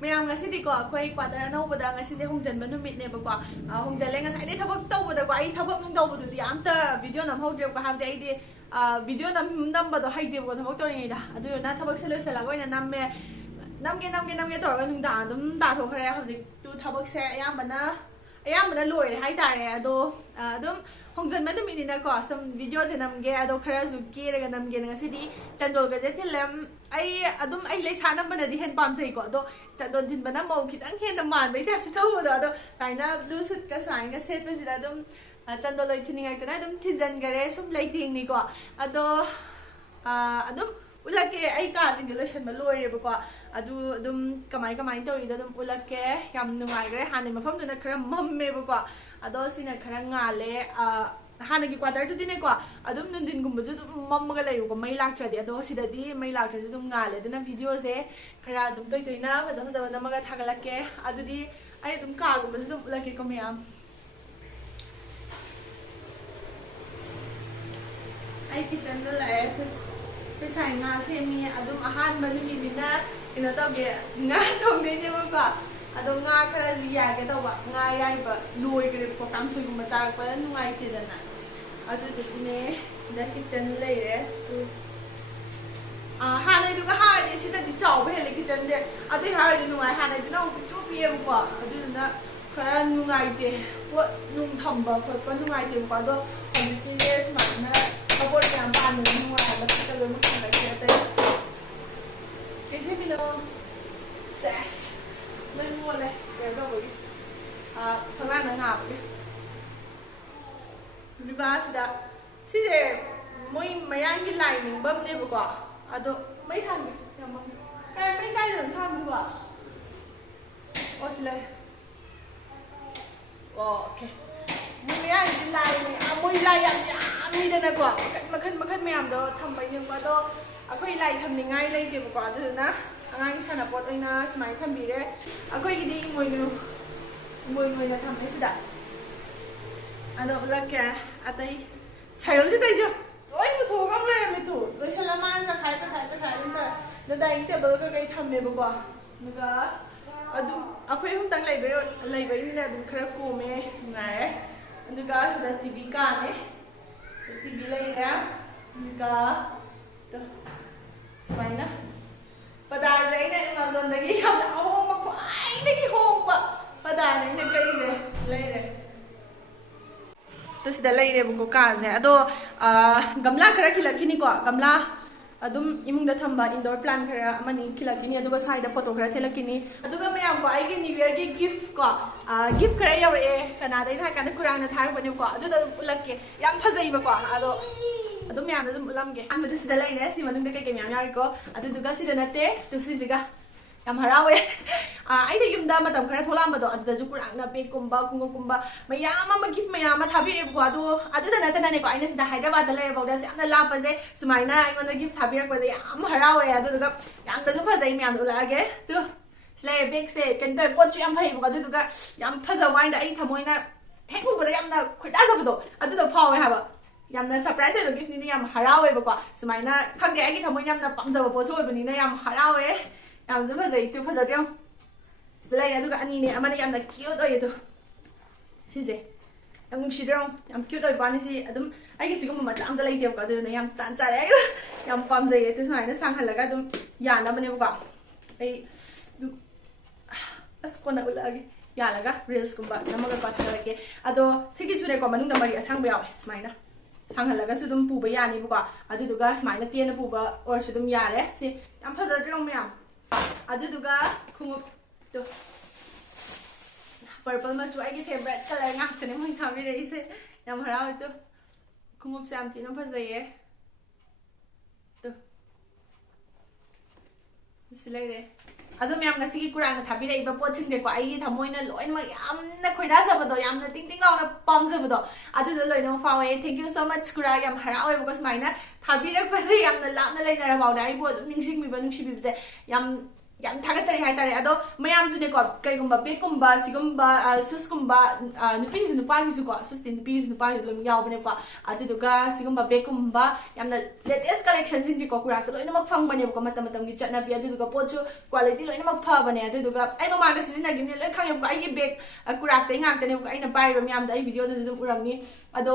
ꯃꯌꯥꯝ ꯉꯁꯤꯗꯤꯀꯣ ꯑꯩꯈꯣꯏ ꯀ꯭ꯋꯥꯇꯔ ꯑꯅꯧꯕꯗ ꯉꯁꯤꯁꯦ ꯍꯣꯡꯖꯟꯕ ꯅꯨꯃꯤꯠꯅꯦꯕꯀꯣ ꯍꯣꯡꯖꯜꯂꯦ ꯉꯁꯥꯏꯗꯩ ꯊꯕꯛ ꯇꯧꯕꯗꯀꯣ ꯑꯩ ꯊꯕꯛ ꯅꯨꯡ ꯇꯧꯕꯗꯨꯗꯤ ꯑꯝꯇ ꯚꯤꯗꯤꯑꯣ ꯅꯝꯍꯧꯗ꯭ꯔꯦꯕꯀꯣ ꯍꯥꯏꯕꯗꯤ ꯑꯩꯗꯤ ꯚꯤꯗꯤꯑꯣ ꯅꯝꯕꯗꯣ ꯍꯩꯇꯦꯕꯀꯣ ꯊꯕꯛ ꯇꯧꯔꯤꯉꯩꯗ ꯑꯗꯨꯗꯨꯅ ꯊꯕꯛꯁꯦ ꯂꯣꯏꯁꯤꯜꯂꯒ ꯑꯣꯏꯅ ꯅꯝꯒꯦ ꯇꯧꯔꯒ ꯅꯨꯡꯗꯥꯡ ꯑꯗꯨꯝ ꯇꯥꯊꯣꯛꯈ꯭ꯔꯦ ꯍꯧꯖꯤꯛꯇꯨ ꯊꯕꯛꯁꯦ ꯑꯌꯥꯝꯕꯅ ꯂꯣꯏꯔꯦ ꯍꯥꯏꯇꯥꯔꯦ ꯑꯗꯣ ꯑꯗꯨꯝ ꯍꯣꯡꯖꯟꯕ ꯅꯨꯃꯤꯠꯅꯤꯅꯀꯣ ꯁꯨꯝ ꯚꯤꯗꯤꯑꯣꯁꯦ ꯅꯝꯒꯦ ꯑꯗꯣ ꯈꯔꯁꯨ ꯀꯦꯔꯒ ꯅꯝꯒꯦꯅ ꯉꯁꯤꯗꯤ ꯆꯟꯗꯣꯜꯒꯁꯦ ꯊꯤꯜꯂꯦ ꯑꯩ ꯂꯩꯁꯥ ꯅꯝꯕꯅꯗꯤ ꯍꯦꯟꯅ ꯄꯥꯝꯖꯩꯀꯣ ꯑꯗꯣ ꯆꯟꯗꯣꯜ ꯊꯤꯟꯕꯅ ꯃꯧ ꯈꯤꯇꯪ ꯍꯦꯟꯅ ꯃꯥꯟꯕꯩ ꯇꯥꯏꯞꯁꯨ ꯇꯧꯕꯗꯣ ꯑꯗꯣ ꯁꯨꯃꯥꯏꯅ ꯕ꯭ꯂꯨ ꯁꯨꯠꯀ ꯁꯨꯃꯥꯏꯅꯒ ꯁꯦꯠꯄꯁꯤꯗ ꯑꯗꯨꯝ ꯆꯟꯗꯣꯜ ꯂꯣꯏ ꯊꯤꯟꯅꯤꯡꯉꯛꯇꯅ ꯑꯗꯨꯝ ꯊꯤꯟꯖꯟꯈꯔꯦ ꯁꯨꯝ ꯂꯩꯇꯦꯡꯅꯤꯀꯣ ꯑꯗꯣ ꯑꯗꯨꯝ ꯎꯠꯂꯛꯀꯦ ꯑꯩ ꯀꯥꯁꯤꯡꯁꯦ ꯂꯣꯏꯁꯟꯕ ꯂꯣꯏꯔꯦꯕꯀꯣ ꯑꯗꯨ ꯑꯗꯨꯝ ꯀꯃꯥꯏ ꯇꯧꯔꯤꯗꯣ ꯑꯗꯨꯝ ꯎꯠꯂꯛꯀꯦ ꯌꯥꯝ ꯅꯨꯡꯉꯥꯏꯈ꯭ꯔꯦ ꯍꯥꯟꯅꯩ ꯃꯐꯝꯗꯨꯅ ꯈꯔ ꯃꯝꯃꯦꯕꯀോ ꯑꯗꯣ ꯁꯤꯅ ꯈꯔ ꯉꯥꯜꯂꯦ ꯍꯥꯟꯅꯒꯤ ꯀ꯭ꯋꯥꯇꯔꯗꯨꯗꯤꯅꯦꯀꯣ ꯑꯗꯨꯝ ꯅꯨꯡꯊꯤꯟꯒꯨꯝꯕꯁꯨ ꯑꯗꯨꯝ ꯃꯝꯃꯒ ꯂꯩꯌꯨꯀꯣ ꯃꯩ ꯂꯥꯛꯇ꯭ꯔꯗꯤ ꯑꯗꯣ ꯁꯤꯗꯗꯤ ꯃꯩ ꯂꯥꯛꯇ꯭ꯔꯁꯨ ꯑꯗꯨꯝ ꯉꯥꯜꯂꯦ ꯑꯗꯨꯅ ꯚꯤꯗꯤꯑꯣꯁꯦ ꯈꯔ ꯑꯗꯨꯝ ꯇꯣꯏꯅ ꯐꯖꯕ ꯅꯝꯃꯒ ꯊꯥꯒꯠꯂꯛꯀꯦ ꯑꯗꯨꯗꯤ ꯑꯩ ꯑꯗꯨꯝ ꯀꯥꯒꯨꯝꯕꯁꯨ ꯑꯗꯨꯝ ꯎꯠꯂꯛꯀꯦꯀꯣ ꯃꯌꯥꯝ ꯑꯩ ꯀꯤꯆꯟꯗ ꯂꯥꯛꯑꯦ ꯑꯩꯈꯣꯏ ꯁꯥꯏ ꯉꯥ ꯁꯦꯝꯃꯤ ꯑꯗꯨꯝ ꯑꯍꯥꯟꯕ ꯅꯨꯃꯤꯠꯅꯤꯅ ꯀꯩꯅꯣ ꯇꯧꯒꯦ ꯉꯥ ꯊꯣꯡꯗꯣꯏꯅꯦꯕꯀꯣ ꯑꯗꯣ ꯉꯥ ꯈꯔꯁꯨ ꯌꯥꯏꯒꯦ ꯇꯧꯕ ꯉꯥ ꯌꯥꯏꯕ ꯂꯣꯏꯈ꯭ꯔꯦꯕꯀꯣ ꯀꯥꯡꯁꯣꯏꯒꯨꯝꯕ ꯆꯥꯔꯛꯄꯗ ꯅꯨꯡꯉꯥꯏꯇꯦꯗꯅ ꯑꯗꯨꯗꯨꯒꯤꯅꯦ ꯁꯤꯗ ꯀꯤꯆꯟ ꯂꯩꯔꯦ ꯍꯥꯟꯅꯩꯗꯨꯒ ꯍꯥꯏꯔꯗꯤ ꯁꯤꯗꯗꯤ ꯆꯥꯎꯕ ꯍꯦꯜꯂꯦ ꯀꯤꯆꯟꯁꯦ ꯑꯗꯨꯏ ꯍꯥꯏꯔꯗꯤ ꯅꯨꯡꯉꯥꯏ ꯍꯥꯟꯅꯩꯗꯨꯅ ꯑꯃꯨꯛ ꯄꯤꯛꯇ꯭ꯔꯨ ꯄꯤꯑꯦꯕꯀꯣ ꯑꯗꯨꯗꯨꯅꯈꯔ ꯅꯨꯡꯉꯥꯏꯇꯦ ꯄꯣꯠ ꯅꯨꯡ ꯊꯝꯕ ꯈꯣꯠꯄ ꯅꯨꯡꯉꯥꯏꯇꯦꯕꯀꯣ ꯑꯗꯣ ꯍꯧꯖꯤꯛꯀꯤꯁꯦ ꯁꯨꯃꯥꯏꯅ ꯀꯕꯣꯠ ꯌꯥꯝ ꯄꯥꯟꯕꯅ ꯅꯨꯡꯉꯥꯏꯕ ꯃꯊꯛꯇ ꯂꯣꯏꯅꯃꯛ ꯊꯝꯒꯠꯈ꯭ꯔꯦ ꯑꯇꯩ ꯀꯩꯁꯦꯕꯤꯅꯣ ꯁꯦꯁ ꯂꯣꯏ ꯃꯣꯠꯂꯦ ꯀꯩꯅꯣ ꯇꯧꯕꯒꯤ ꯐꯛꯂꯥꯡꯗ ꯉꯥꯕꯒꯤ ꯑꯗꯨꯒ ꯁꯤꯁꯦ ꯃꯣꯏ ꯃꯌꯥꯡꯒꯤ ꯂꯥꯏ ꯅꯤꯡꯕꯝꯅꯦꯕꯀꯣ ꯑꯗꯣ ꯃꯩ ꯊꯥꯟꯒꯦ ꯃꯩ ꯀꯥꯏꯗꯅ ꯊꯥꯟꯕ ꯑꯣ ꯁꯤ ꯂꯩ ꯑꯣꯀꯦ ꯃꯣꯏ ꯃꯌꯥꯡꯒꯤ ꯂꯥꯏ ꯃꯣꯏ ꯂꯥꯏ ꯌꯥꯝꯃꯤꯗꯅꯀꯣ ꯃꯈꯟ ꯃꯌꯥꯝꯗꯣ ꯊꯝꯕꯩꯅꯦꯕ ꯑꯗꯣ ꯑꯩꯈꯣꯏ ꯂꯥꯏ ꯊꯝꯅꯤꯡꯉꯥꯏ ꯂꯩꯇꯦꯕꯀꯣ ꯑꯗꯨꯗꯨꯅ ꯑꯉꯥꯡꯒꯤ ꯁꯥꯟꯅꯄꯣꯠ ꯑꯣꯏꯅ ꯁꯨꯃꯥꯏꯅ ꯊꯝꯕꯤꯔꯦ ꯑꯩꯈꯣꯏꯒꯤꯗꯤ ꯏꯃꯣꯏꯅꯨ ꯑꯣꯏꯅ ꯊꯝꯃꯦ ꯁꯤꯗ ꯑꯗꯣ ꯎꯠꯂꯛꯀꯦ ꯑꯇꯩ ꯁꯥꯏꯀꯜꯁꯤꯗꯩꯁꯨ ꯂꯣꯏ ꯄꯨꯊꯣꯛꯑꯒ ꯑꯃꯨꯛ ꯂꯩꯔꯝꯃꯦ ꯂꯣꯏꯁꯜꯂ ꯃꯥꯅ ꯆꯈꯥꯏ ꯑꯗꯨꯝ ꯗꯥꯏꯅꯤꯡ ꯇꯦꯕꯜ ꯀꯩ ꯊꯝꯃꯦꯕꯀꯣ ꯑꯗꯨꯒ ꯑꯗꯨꯝ ꯑꯩꯈꯣꯏ ꯑꯍꯨꯝꯇꯪ ꯂꯩꯕꯩꯅꯤꯅ ꯑꯗꯨꯝ ꯈꯔ ꯀꯣꯝꯃꯦ ꯅꯨꯡꯉꯥꯏꯔꯦ ꯑꯗꯨꯒ ꯁꯤꯗ ꯇꯤꯚꯤ ꯀꯥꯅꯦ ꯇꯤꯚꯤ ꯂꯩꯔꯦ ꯑꯗꯨꯒ ꯁꯨꯃꯥꯏꯅ ꯄꯗꯥꯔꯁꯦ ꯑꯩꯅ ꯑꯦꯃꯥꯖꯣꯟꯗꯒꯤ ꯌꯥꯝꯅ ꯑꯍꯣꯡꯕ ꯈ꯭ꯋꯥꯏꯗꯒꯤ ꯍꯣꯡꯕ ꯄꯗꯥꯔꯅꯦ ꯑꯩꯅ ꯀꯛꯏꯁꯦ ꯂꯩꯔꯦ ꯑꯗꯣ ꯁꯤꯗ ꯂꯩꯔꯦꯕꯀꯣ ꯀꯥꯁꯦ ꯑꯗꯣ ꯒꯝꯂꯥ ꯈꯔ ꯈꯤꯜꯂꯛꯈꯤꯅꯤꯀꯣ ꯒꯝꯂꯥ ꯑꯗꯨꯝ ꯏꯃꯨꯡꯗ ꯊꯝꯕ ꯏꯟꯗꯣꯔ ꯄ꯭ꯂꯥꯟ ꯈꯔ ꯑꯃꯅꯤ ꯈꯤꯜꯂꯛꯈꯤꯅꯤ ꯑꯗꯨꯒ ꯁ꯭ꯋꯥꯏꯗ ꯐꯣꯇꯣ ꯈꯔ ꯊꯦꯠꯂꯛꯈꯤꯅꯤ ꯑꯗꯨꯒ ꯃꯌꯥꯝꯀꯣ ꯑꯩꯒꯤ ꯅ꯭ꯌꯨ ꯏꯌꯔꯒꯤ ꯒꯤꯐ ꯒꯤꯐ ꯈꯔ ꯌꯧꯔꯛꯑꯦ ꯀꯅꯥꯗꯩꯅꯣ ꯍꯥꯏꯀꯥꯟꯗ ꯈꯨꯔꯥꯡꯅ ꯊꯥꯔꯛꯄꯅꯦꯕꯀꯣ ꯑꯗꯨꯗ ꯑꯗꯨꯝ ꯎꯠꯂꯛꯀꯦ ꯌꯥꯝ ꯐꯖꯩꯕꯀꯣ ꯑꯗꯣ ꯑꯗꯨꯝ ꯃꯌꯥꯝꯗ ꯑꯗꯨꯝ ꯎꯠꯂꯝꯒꯦ ꯑꯍꯥꯟꯕꯗ ꯁꯤꯗ ꯂꯩꯔꯦ ꯁꯤ ꯃꯅꯨꯡꯗ ꯀꯩꯀꯩ ꯃꯌꯥꯝ ꯌꯥꯎꯔꯤꯀꯣ ꯑꯗꯨꯗꯨꯒ ꯁꯤꯗ ꯅꯠꯇꯦ ꯁꯤꯁꯤꯒ ꯌꯥꯝ ꯍꯔꯥꯎꯋꯦ ꯑꯩꯅ ꯌꯨꯝꯗ ꯃꯇꯝ ꯈꯔ ꯊꯣꯛꯂꯛꯑꯝꯕꯗꯣ ꯑꯗꯨꯗꯁꯨ ꯀꯨꯔꯥꯡꯅ ꯕꯦꯒꯀꯨꯝꯕ ꯈꯣꯡꯎꯞꯀꯨꯝꯕ ꯃꯌꯥꯝ ꯑꯃ ꯒꯤꯐ ꯃꯌꯥꯝ ꯑꯃ ꯊꯥꯕꯤꯔꯛꯑꯦꯕꯀꯣ ꯑꯗꯣ ꯑꯗꯨꯗ ꯅꯠꯇꯅꯅꯦꯀꯣ ꯑꯩꯅ ꯁꯤꯗ ꯍꯥꯏꯗ꯭ꯔꯕꯥꯗꯇ ꯂꯩꯔꯕꯧꯗ ꯌꯥꯝꯅ ꯂꯥꯞꯄꯁꯦ ꯁꯨꯃꯥꯏꯅ ꯑꯩꯉꯣꯟꯗ ꯒꯤꯐ ꯊꯥꯕꯤꯔꯛꯄꯗ ꯌꯥꯝ ꯍꯔꯥꯎꯋꯦ ꯑꯗꯨꯗꯨꯒ ꯌꯥꯝꯅꯁꯨ ꯐꯖꯩ ꯃꯌꯥꯝꯗ ꯎꯠꯂꯛꯑꯒꯦ ꯁꯤ ꯂꯩꯔꯦ ꯕꯦꯒꯁꯦ ꯀꯩꯅꯣ ꯇꯧꯋꯦ ꯄꯣꯠꯁꯨ ꯌꯥꯝ ꯐꯩꯌꯦꯕꯀꯣ ꯑꯗꯨꯗꯨꯒ ꯌꯥꯝ ꯐꯖꯕ ꯋꯥꯏꯟꯗ ꯑꯩ ꯊꯃꯣꯏꯅ ꯍꯦꯛ ꯎꯕꯗ ꯌꯥꯝꯅ ꯈꯣꯏꯗꯥꯖꯕꯗꯣ ꯑꯗꯨꯗꯣ ꯐꯥꯎꯋꯦ ꯍꯥꯏꯕ ꯌꯥꯝꯅ ꯁꯔꯄ꯭ꯔꯥꯏꯖ ꯑꯣꯏꯕ ꯒꯤꯐꯅꯤꯅ ꯌꯥꯝ ꯍꯔꯥꯎꯋꯦꯕꯀꯣ ꯁꯨꯃꯥꯏꯅ ꯈꯪꯗꯦ ꯑꯩꯒꯤ ꯊꯃꯣꯏꯅ ꯌꯥꯝꯅ ꯄꯥꯝꯖꯕ ꯄꯣꯠꯁꯨ ꯑꯣꯏꯕꯅꯤꯅ ꯌꯥꯝ ꯍꯔꯥꯎꯋꯦ ꯌꯥꯝꯁꯨ ꯐꯖꯩ ꯐꯖꯗ꯭ꯔꯦ ꯁꯤꯗ ꯂꯩꯔꯦ ꯑꯗꯨꯒ ꯑꯅꯤꯅꯦ ꯑꯃꯅ ꯌꯥꯝꯅ ꯀ꯭ꯌꯨꯠ ꯑꯣꯏꯌꯦ ꯁꯤꯁꯦ ꯌꯥꯝ ꯅꯨꯡꯁꯤꯗ꯭ꯔꯣ ꯌꯥꯝ ꯀ꯭ꯌꯨꯠ ꯑꯣꯏꯕ ꯋꯥꯅꯤ ꯁꯤ ꯑꯗꯨꯝ ꯑꯩꯒꯤ ꯁꯤꯒꯨꯝꯕ ꯃꯆꯥ ꯑꯝꯇ ꯂꯩꯇꯦꯕꯀꯣ ꯑꯗꯨꯗꯨꯅ ꯌꯥꯝ ꯇꯥꯟ ꯆꯥꯔꯦ ꯌꯥꯝ ꯄꯥꯝꯖꯩꯌꯦ ꯑꯗꯨ ꯁꯨꯃꯥꯏꯅ ꯁꯥꯡꯍꯜꯂꯒ ꯑꯗꯨꯝ ꯌꯥꯅꯕꯅꯦꯕꯀꯣ ꯑꯩ ꯑꯗꯨꯝ ꯑꯁ ꯀꯣꯟꯅ ꯎꯠꯂꯛꯑꯒꯦ ꯌꯥꯜꯂꯒ ꯔꯤꯜꯁꯀꯨꯝꯕ ꯅꯝꯃꯒ ꯊꯥꯒꯠꯂꯛꯀꯦ ꯑꯗꯣ ꯁꯤꯒꯤꯁꯨꯅꯦꯀꯣ ꯃꯅꯨꯡꯗ ꯃꯔꯤ ꯑꯁꯥꯡꯕ ꯌꯥꯎꯋꯦ ꯁꯨꯃꯥꯏꯅ ꯁꯥꯡꯍꯜꯂꯒꯁꯨ ꯑꯗꯨꯝ ꯄꯨꯕ ꯌꯥꯅꯤꯕꯀꯣ ꯑꯗꯨꯗꯨꯒ ꯁꯨꯃꯥꯏꯅ ꯇꯦꯟꯅ ꯄꯨꯕ ꯑꯣꯏꯔꯁꯨ ꯑꯗꯨꯝ ꯌꯥꯔꯦ ꯁꯤ ꯌꯥꯝ ꯐꯖꯗ꯭ꯔꯣ ꯃꯌꯥꯝ ꯑꯗꯨꯗꯨꯒ ꯈꯣꯡꯎꯞꯇꯣ ꯄꯔꯄꯜ ꯃꯆꯨ ꯑꯩꯒꯤ ꯐꯦꯚꯣꯔꯥꯏꯠ ꯀꯂꯔ ꯉꯥꯛꯇꯅꯦ ꯃꯣꯏ ꯊꯥꯕꯤꯔꯛꯏꯁꯦ ꯌꯥꯝ ꯍꯔꯥꯎꯋꯦ ꯈꯣꯡꯎꯞꯁꯦ ꯌꯥꯝ ꯊꯤꯅ ꯐꯖꯩꯌꯦ ꯁꯤ ꯂꯩꯔꯦ ꯑꯗꯣ ꯃꯌꯥꯝ ꯉꯁꯤꯒꯤ ꯀꯨꯔꯥꯡꯅ ꯊꯥꯕꯤꯔꯛꯏꯕ ꯄꯣꯠꯁꯤꯡꯁꯦꯀꯣ ꯑꯩꯒꯤ ꯊꯃꯣꯏꯅ ꯂꯣꯏꯅꯃꯛ ꯌꯥꯝꯅ ꯈꯣꯏꯗꯥꯖꯕꯗꯣ ꯌꯥꯝꯅ ꯇꯤꯡ ꯇꯤꯡ ꯂꯥꯎꯅ ꯄꯥꯝꯖꯕꯗꯣ ꯑꯗꯨꯗꯣ ꯂꯣꯏꯅꯃꯛ ꯐꯥꯎꯋꯦ ꯊꯦꯡꯛ ꯌꯨ ꯁꯣ ꯃꯆ ꯀꯨꯔꯥꯡ ꯌꯥꯝ ꯍꯔꯥꯎꯋꯦꯕꯀꯣ ꯁꯨꯃꯥꯏꯅ ꯊꯥꯕꯤꯔꯛꯄꯁꯦ ꯌꯥꯝꯅ ꯂꯥꯞꯅ ꯂꯩꯅꯔꯐꯥꯎꯗ ꯑꯩꯕꯨ ꯑꯗꯨꯝ ꯅꯤꯡꯁꯤꯡꯕꯤꯕ ꯅꯨꯡꯁꯤꯕꯤꯕꯁꯦ ꯌꯥꯝ yam thagachari haitare ado mayam june ko kaigumba bekkumba sigumba suskumba nupi ju nupa gi ju ko susti nupi ju nupa gi lom yaw bane ko aduduga sigumba bekkumba yamna latest collection jing ji ko kurak to loina mak phang bane ko matam matam gi chatna bi aduduga pochu quality loina mak pha bane aduduga ai ma da sizina gi loi khang ko ai bag kurak te ngak tane ko ai na bai ro myam da ai video da ju uramni ado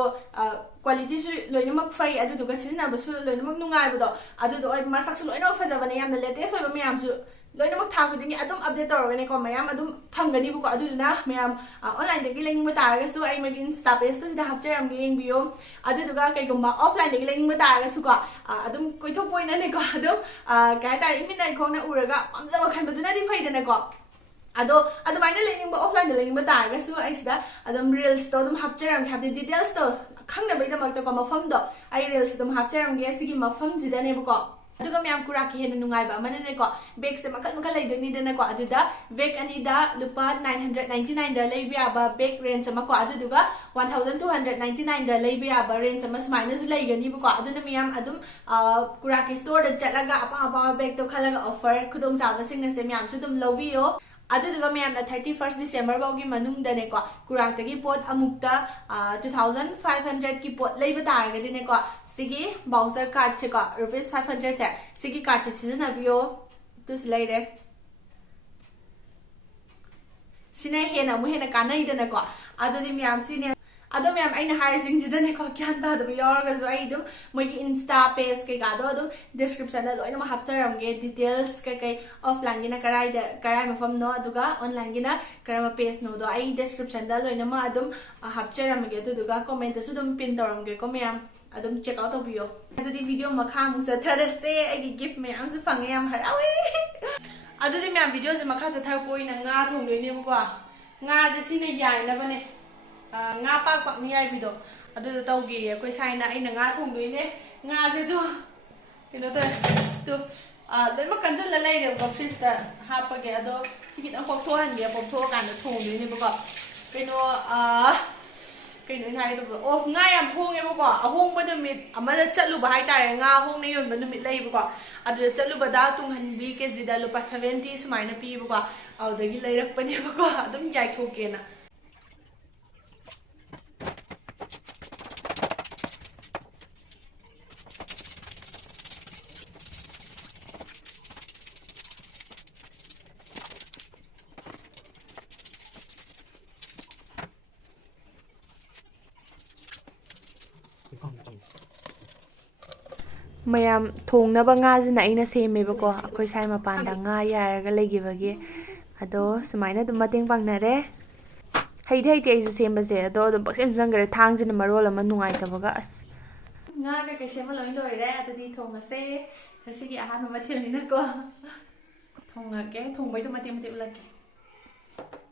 quality su loina mak phai aduduga sizina ba su loina mak nungai bado adudo ai masak su loina pha jabane yamna latest oi ba myam su loina mak thang bidingi adum update torogane ko mayam adum phangani bu ko aduna mayam online dagi lening ba taraga su ai magi insta page to da hapcharam gi engbiyo aduduga kai gumba offline dagi lening ba taraga su ko adum koithok poina ne ko adum kai tar imina khona uraga amjaba khan baduna di faidana ko ado adumaina lening ba offline da lening ba taraga su ai sida adum reels to adum hapcharam kha details to khangna bai da mak to ko mafam do ai reels dum hapcharam ge sigi mafam jida ne bu ko aduga myam kuraki hena nungai ba manane ko bag se makal makal lai doni dana ko aduda bag ani da lupa 999 da lay bia ba bag range sama ko aduga 1299 da lay bia ba range sama smaina su lay gani ko aduna myam adum kuraki store da chatlaga apa bag to khalaga offer khudong jaba sing se myam su dum lobiyo aduga myam na 31st December bawgi manung dane ko kurak tagi pot amukta 2500 ki pot leiba targa dine ko sigi bouncer card che ko rupees 500 se sigi card che sizna biyo tus leire sine hena mu hena kanai dane ko adudi myam sine ado myam aina harising jidane ko kyan ta do yorga zo ai dum mogi insta page ke ga do description da loina ma hapsaram ge details ke offline gina karai mafam no aduga online gina karama page no do ai description da loina ma adum hapcharam ge aduga comment da su dum pin doram ge ko myam adum check out obiyo adudi video makha mu sa tharase ai gift me am su phang yam harawe adudi myam video je makha sa thar poina nga thong doi ne ko nga je sine yai na bane nga pak ni ai bido adu taugi koi sai na aina nga thong doi ne nga se tu kino to doi ma kanjal la lai de ko fridge da hapa ge ado tikit ang pok tho han ge pok tho kan da thong doi ne ko kino nai to o nga yam hong e ko ahong ba numit amala chatlu ba hai tare nga hong ne yon ba numit lai ko adu chatlu ba da tung han bi ke zida lupa 70 sumaina pi ko au dagi lai rak pa ne ko adum yai thoke na mayam thongnaba nga jina aina semeba ko akoi sai mapanda nga yaraga legibagi ado sumaina dum mateng pangnare haide aisu sembase ado dum paksem jangare thangjina marol ama nungai tabaga as nga ka sema loin loire atadi thongase hasigi ahan ma thelina ko thongake thongbai dum mateng mateng ulake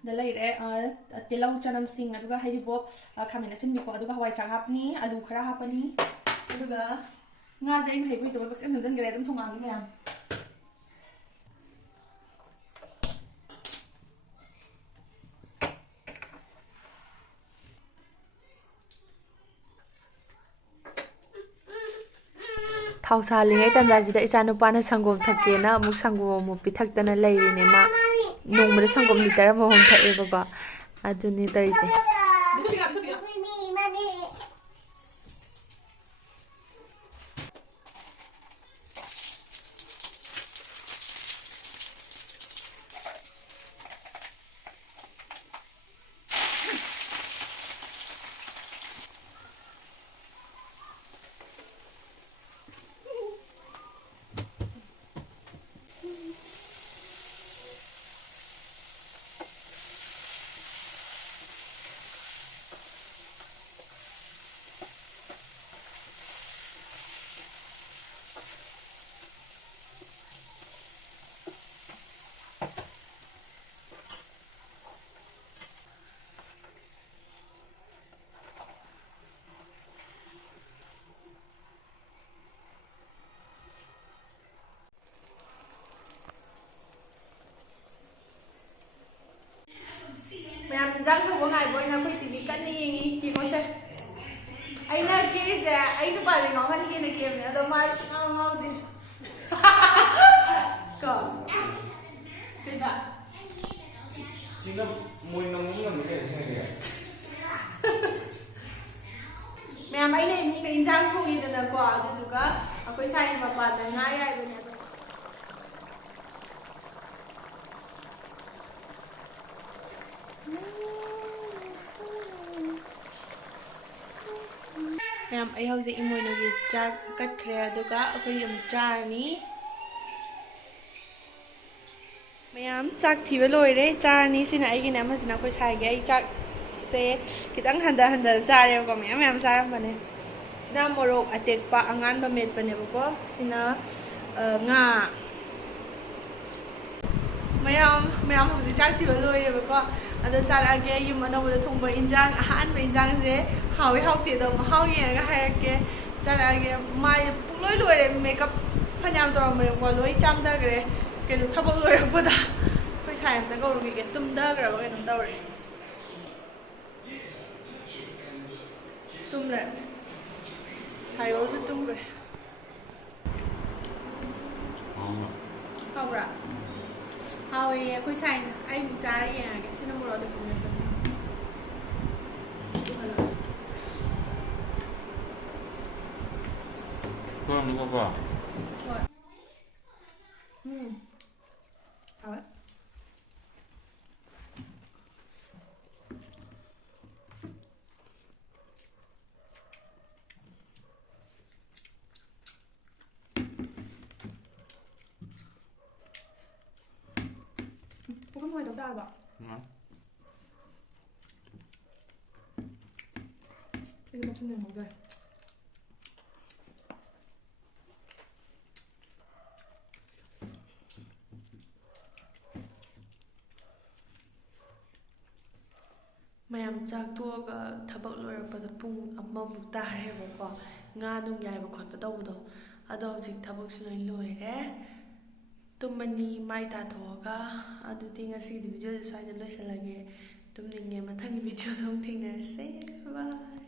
da laire tilau chanam sing aduga hairibo khamina sinmi ko aduga hawai thang hapni alu khara hapani aduga nga jai mai bui to bakse ndan gare dum thonga ni myam thausa lingai tanja jida isa nu pana sangom thakke na amuk sangom mu pithakta na lairi ne ma nongmada sangom liter ma hom thae baba aduni taise Mày răng không có ngày bữa nào quay tivi cắt đi thì có sẽ anh là kia sẽ anh cứ bảo thì nó ăn kia này kia nữa đâu mai sẽ ngon ngon đi còn Kaiba? Sino MOIRANKHOM nagkaya? Ma'am, I name you in Jang Tongi than a guard, you took a quick sign of a part and I will never. Ma'am, I have the immunity jack cut clear the got a pretty journey. Ma'am, Jack Tivaloide, Jarny, Sina again, Amazon, which I gay Jack say, Kitang Handa, Zaria, Ma'am, Zaramane. Sina Moro, I take pa ang anba made panevo, Sina nga. Ma'am, who's a Jack Tivaloide, and the Zarage, you mother with a tombo in Jang, a hand in Jang say, how we helped it, how young I had Zarage, my Pulo make up Panam Dormo, Jam Dagre. Cái thắp bóng lôi không có ta phải xài người ta câu được cái tum đơ rồi cái nằm đâu rồi tum này xài ô chút tum rồi không rồi hồi phải xài anh cũng trả lại nhà cái xin nó mua được của mình 그럼 이거 봐. Alright. Có cái mùi độc đáo không? Đây là trong này một rồi. mayam chak tuaga thabak loirapada pung amamuk tarebaco nga nung yaiba khotpa tawbado ado hojik thabak su loi loire tumani mai ta thoga adudi ngasi video swaida loisalage tumninge mathang video dong thingnarse bye.